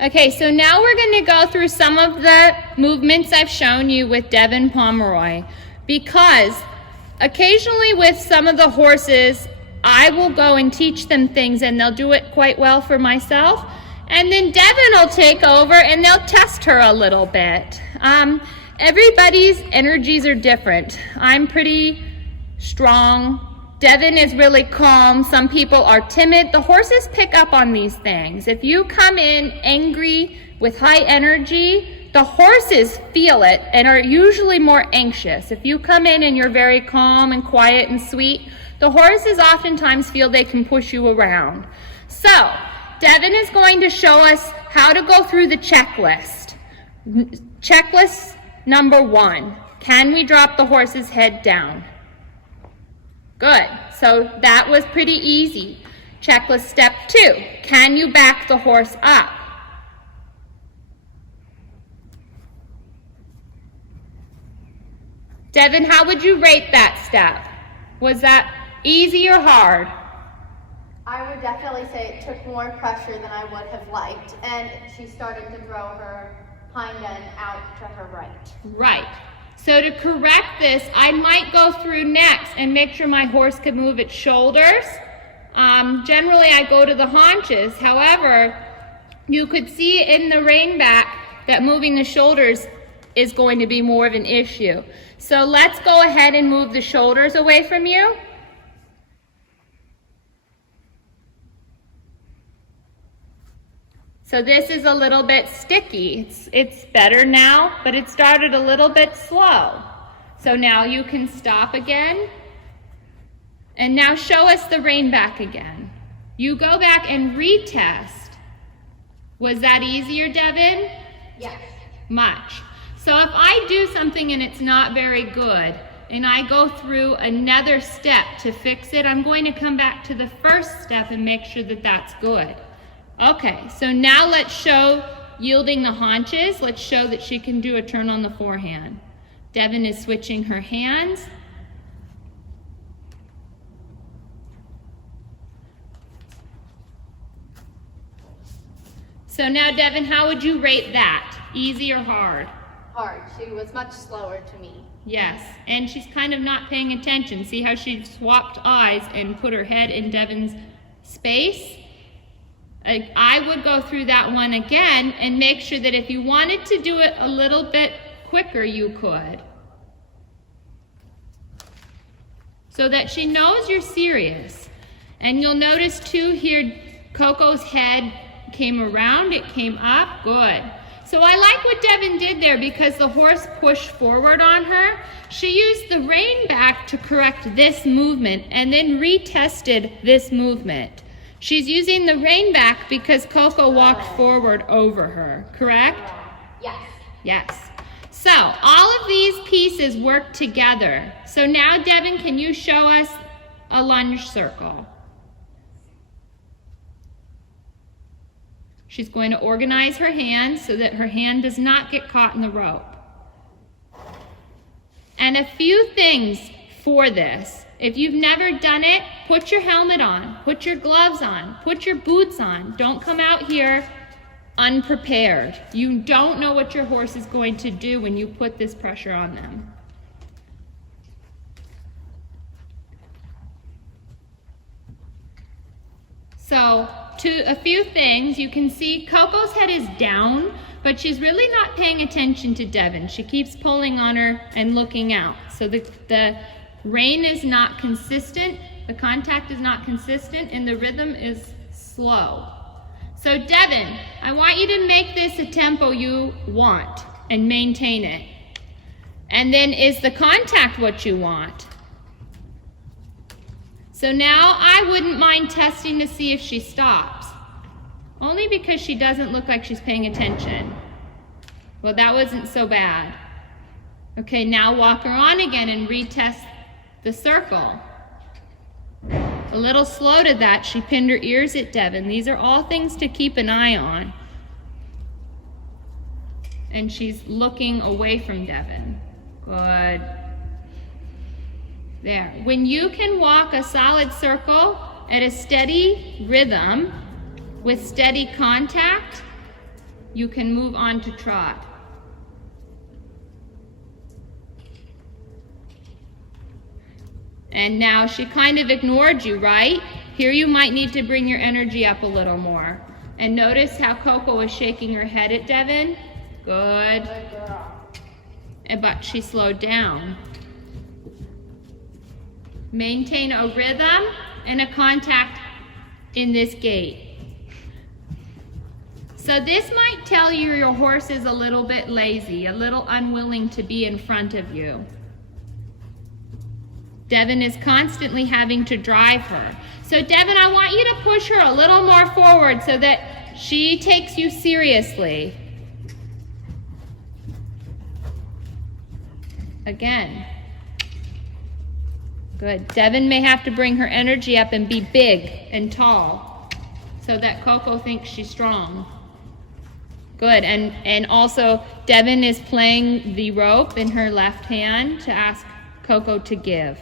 Okay, so now we're going to go through some of the movements I've shown you with Devon Pomeroy, because occasionally with some of the horses, I will go and teach them things and they'll do it quite well for myself, and then Devon will take over and they'll test her a little bit. Everybody's energies are different. I'm pretty strong. Devon is really calm. Some people are timid. The horses pick up on these things. If you come in angry with high energy, the horses feel it and are usually more anxious. If you come in and you're very calm and quiet and sweet, the horses oftentimes feel they can push you around. So, Devon is going to show us how to go through the checklist. Checklist number 1. Can we drop the horse's head down? Good. So that was pretty easy. Checklist step 2. Can you back the horse up? Devon, how would you rate that step? Was that easy or hard? I would definitely say it took more pressure than I would have liked, and she started to throw her hind end out to her right. Right. So to correct this, I might go through next and make sure my horse can move its shoulders. Generally, I go to the haunches. However, you could see in the rein back that moving the shoulders is going to be more of an issue. So let's go ahead and move the shoulders away from you. So this is a little bit sticky. It's better now, but it started a little bit slow. So now you can stop again. And now show us the rein back again. You go back and retest. Was that easier, Devon? Yes. Much. So if I do something and it's not very good, and I go through another step to fix it, I'm going to come back to the first step and make sure that that's good. Okay, so now let's show yielding the haunches. Let's show that she can do a turn on the forehand. Devon is switching her hands. So now, Devon, how would you rate that? Easy or hard? Hard. She was much slower to me. Yes, and she's kind of not paying attention. See how she swapped eyes and put her head in Devon's space? I would go through that one again and make sure that if you wanted to do it a little bit quicker, you could. So that she knows you're serious. And you'll notice too here, Coco's head came around, it came up, good. So I like what Devon did there because the horse pushed forward on her. She used the rein back to correct this movement and then retested this movement. She's using the rein back because Coco walked forward over her, correct? Yes. Yes. So all of these pieces work together. So now, Devon, can you show us a lunge circle? She's going to organize her hands so that her hand does not get caught in the rope. And a few things for this. If you've never done it, put your helmet on, put your gloves on, put your boots on. Don't come out here unprepared. You don't know what your horse is going to do when you put this pressure on them. So, a few things, you can see Coco's head is down, but she's really not paying attention to Devon. She keeps pulling on her and looking out. So the rein is not consistent, the contact is not consistent, and the rhythm is slow. So Devon, I want you to make this a tempo you want and maintain it. And then is the contact what you want? So now I wouldn't mind testing to see if she stops. Only because she doesn't look like she's paying attention. Well, that wasn't so bad. Okay, now walk her on again and retest the circle. A little slow to that. She pinned her ears at Devon. These are all things to keep an eye on. And she's looking away from Devon. Good. There. When you can walk a solid circle at a steady rhythm with steady contact, you can move on to trot. And now she kind of ignored you, right? Here you might need to bring your energy up a little more. And notice how Cocoa is shaking her head at Devon. Good. But she slowed down. Maintain a rhythm and a contact in this gait. So this might tell you your horse is a little bit lazy, a little unwilling to be in front of you. Devon is constantly having to drive her. So Devon, I want you to push her a little more forward so that she takes you seriously. Again. Good. Devon may have to bring her energy up and be big and tall so that Cocoa thinks she's strong. Good. And also Devon is playing the rope in her left hand to ask Cocoa to give.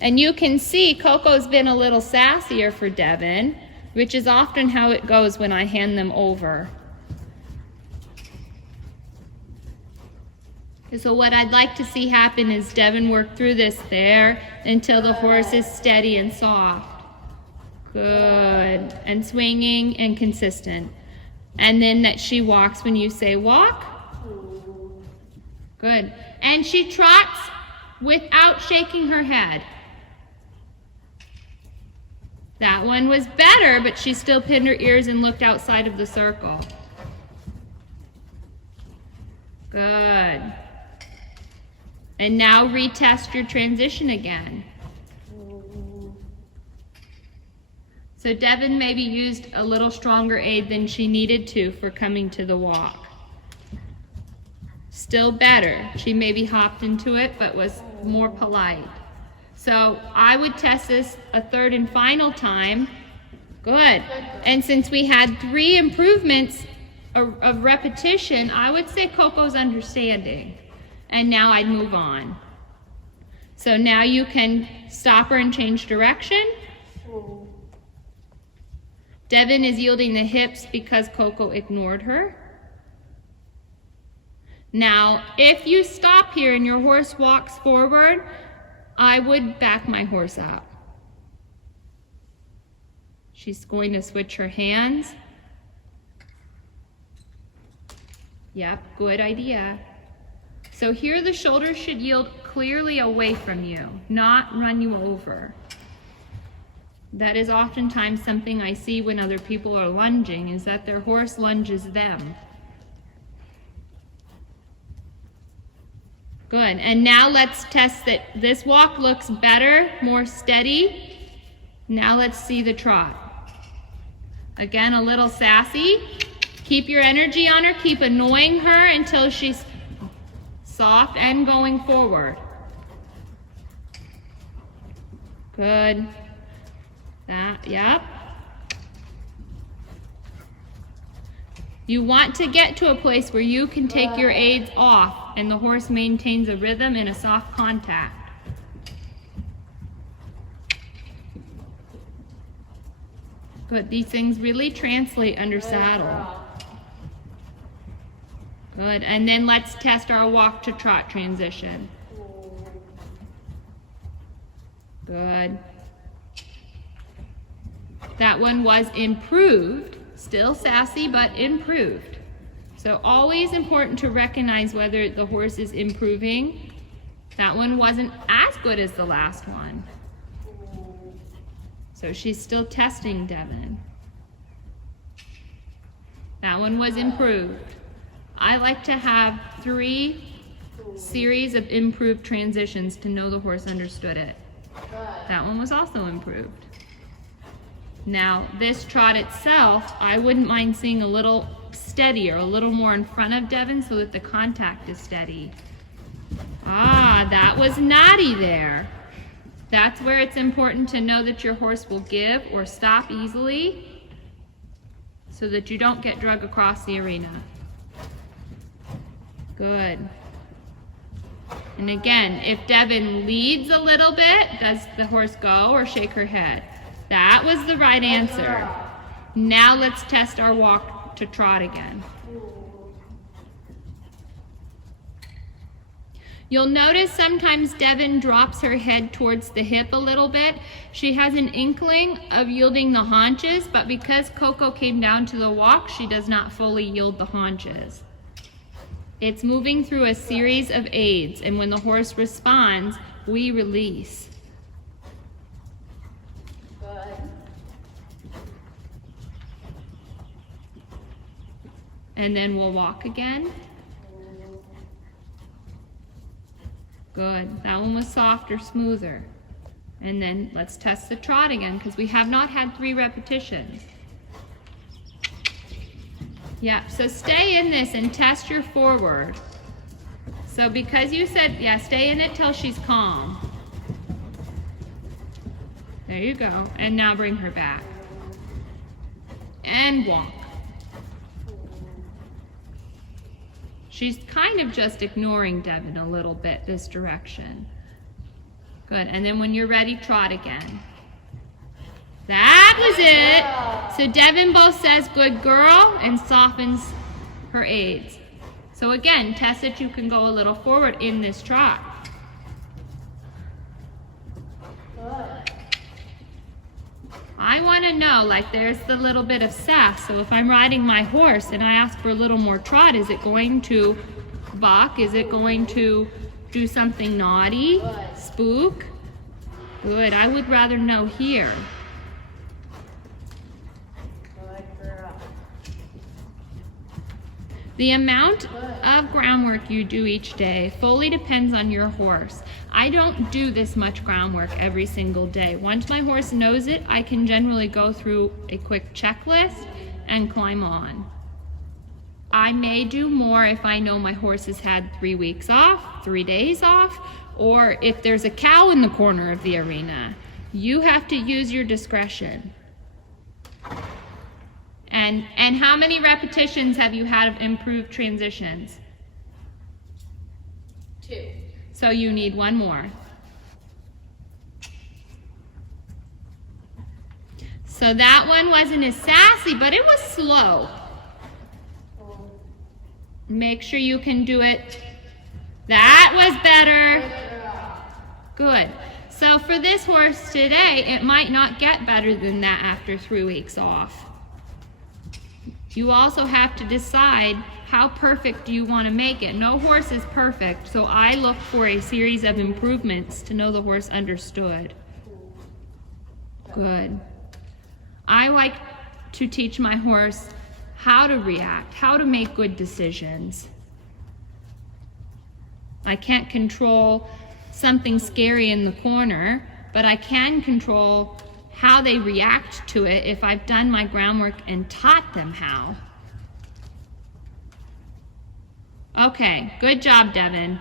And you can see Coco's been a little sassier for Devon, which is often how it goes when I hand them over. So what I'd like to see happen is Devon work through this there until the horse is steady and soft. Good. And swinging and consistent. And then that she walks when you say walk. Good. And she trots without shaking her head. That one was better, but she still pinned her ears and looked outside of the circle. Good. And now retest your transition again. So Devon maybe used a little stronger aid than she needed to for coming to the walk. Still better. She maybe hopped into it, but was more polite. So I would test this a third and final time. Good. And since we had 3 improvements of repetition, I would say Coco's understanding. And now I'd move on. So now you can stop her and change direction. Devon is yielding the hips because Cocoa ignored her. Now, if you stop here and your horse walks forward, I would back my horse up. She's going to switch her hands. Yep, good idea. So here the shoulders should yield clearly away from you, not run you over. That is oftentimes something I see when other people are lunging, is that their horse lunges them. Good, and now let's test that this walk looks better, more steady. Now let's see the trot. Again, a little sassy. Keep your energy on her, keep annoying her until she's soft and going forward. Good. That, yep. You want to get to a place where you can take your aids off and the horse maintains a rhythm and a soft contact. Good, these things really translate under saddle. Good, and then let's test our walk to trot transition. Good. That one was improved, still sassy, but improved. So always important to recognize whether the horse is improving. That one wasn't as good as the last one. So she's still testing Devon. That one was improved. I like to have 3 series of improved transitions to know the horse understood it. That one was also improved. Now, this trot itself, I wouldn't mind seeing a little steadier, a little more in front of Devon so that the contact is steady. Ah, that was naughty there. That's where it's important to know that your horse will give or stop easily so that you don't get drug across the arena. Good. And again, if Devon leads a little bit, does the horse go or shake her head? That was the right answer. Now let's test our walk to trot again. You'll notice sometimes Devon drops her head towards the hip a little bit. She has an inkling of yielding the haunches, but because Cocoa came down to the walk, she does not fully yield the haunches. It's moving through a series of aids, and when the horse responds, we release. Good. And then we'll walk again. Good. That one was softer, smoother. And then let's test the trot again because we have not had 3 repetitions. Yeah, so stay in this and test your forward. So because you said, yeah, stay in it till she's calm. There you go. And now bring her back. And walk. She's kind of just ignoring Devon a little bit this direction. Good, and then when you're ready, trot again. That was it. So Devon both says, good girl, and softens her aids. So again, test that you can go a little forward in this trot. I want to know, like there's the little bit of sass. So if I'm riding my horse and I ask for a little more trot, is it going to balk? Is it going to do something naughty? Spook? Good. I would rather know here. The amount of groundwork you do each day fully depends on your horse. I don't do this much groundwork every single day. Once my horse knows it, I can generally go through a quick checklist and climb on. I may do more if I know my horse has had 3 weeks off, 3 days off, or if there's a cow in the corner of the arena. You have to use your discretion. And how many repetitions have you had of improved transitions? 2. So you need 1 more. So that one wasn't as sassy, but it was slow. Make sure you can do it. That was better. Good. So for this horse today, it might not get better than that after 3 weeks off. You also have to decide how perfect do you want to make it. No horse is perfect, so I look for a series of improvements to know the horse understood. Good. I like to teach my horse how to react, how to make good decisions. I can't control something scary in the corner, but I can control how they react to it if I've done my groundwork and taught them how. Okay, good job, Devon.